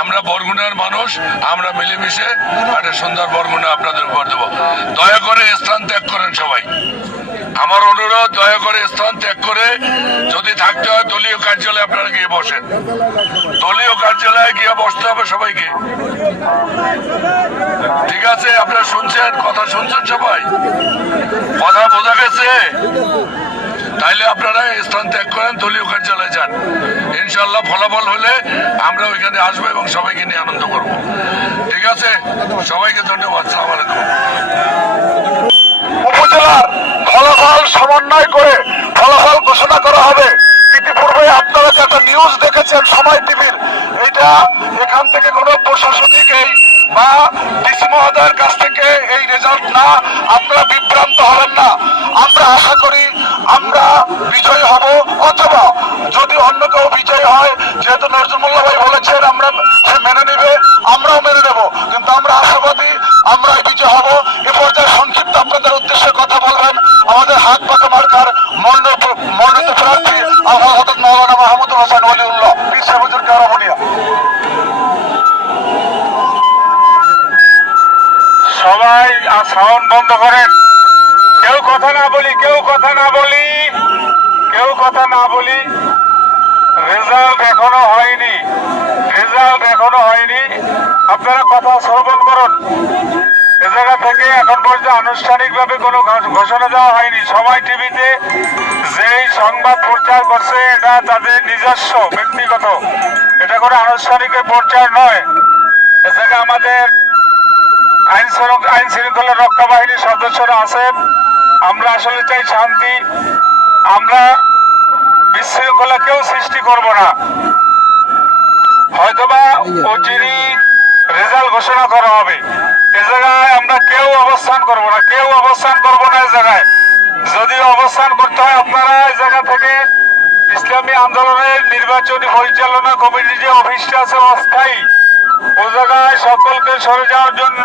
আমরা বরগুনার মানুষ, আমরা মিলেমিশে একটা সুন্দর বরগুনা আপনাদের উপর দেবো। দয়া করে স্থান ত্যাগ করেন সবাই। আমার অনুরোধ, দয়া করে স্থান ত্যাগ করে যদি থাকতে হয় দলীয় কার্যালয়ে আপনারা গিয়ে বসেন। দলীয় কার্যালয়ে গিয়ে বসতে হবে সবাইকে। ঠিক আছে, আপনারা শুনছেন, কথা শুনছেন সবাই, কথা বোঝা গেছে? তাইলে আপনারা স্থান ত্যাগ করেন, দলীয় কার্যালয়ে যান। ইনশাল্লাহ ফলাফল হলে আমরা ওইখানে আসবো এবং সবাইকে নিয়ে আনন্দ করব। ঠিক আছে, সবাইকে ধন্যবাদ। আসসালামু আলাইকুম। উপজেলার ফলাফল সমন্বয় করে ফলাফল ঘোষণা করা হবে। ইতিপূর্বে আপনারা যে একটা নিউজ দেখেছেন সময় টিভির, এটা এখান থেকে কোনো প্রশাসনিক বা ডিসি মহোদয়ের কাছ থেকে এই রেজাল্ট না, আপনারা বিভ্রান্ত হবেন না। আমরা আশা করি আমরা বিজয়ী হব, অথবা যদি অন্য কেউ বিজয়ী হয়, যেহেতু নজরুল মোল্লা ভাই বলেছেন আমরা সে মেনে নেবে, আমরাও মেনে নেব, কিন্তু আমরা আশাবাদী আমরা বিজয় হব। এ পর্যায়ে সংক্ষিপ্ত আপনাদের উদ্দেশ্যে কথা বলবেন আমাদের হাত পাকা মার্কার মনোনীত প্রার্থী হযরত মাওলানা মাহমুদুল হোসেন ওলিউল্লাহ, পীর সাহেব হুজুর কারাবনিয়া। সবাই সাউন্ড বন্ধ করেন। কেউ কথা না বলি, কেউ কথা না বলি, কেউ কথা না বলি। রেজাল্ট এখনো হয়নি, রেজাল্ট এখনো হয়নি। আপনারা কথা শ্রবণ করুন। এ জায়গা থেকে এখন পর্যন্ত আনুষ্ঠানিকভাবে কোনো ঘোষণা দেওয়া হয়নি। সবাই টিভিতে যেই সংবাদ প্রচার করছে এটা তাদের নিজস্ব ব্যক্তিগত, এটা কোনো আনুষ্ঠানিক প্রচার নয়। এ জায়গায় আমাদের আইন শৃঙ্খলা রক্ষা বাহিনীর সদস্যরা আছেন। আমরা আসলে চাই শান্তি, আমরা বিশৃঙ্খলা কেউ সৃষ্টি করব না। হয়তোবা অচিরেই রেজাল্ট ঘোষণা করা হবে। এ জায়গায় আমরা কেউ অবস্থান করব না, কেউ অবস্থান করব না। এ জায়গায় যদি অবস্থান করতে হয় আপনারা এই জায়গা থেকে ইসলামী আন্দোলনের নির্বাচনী পরিচালনা কমিটির যে অফিসটা আছে অস্থায়ী, ও জায়গায় সকলকে সরে যাওয়ার জন্য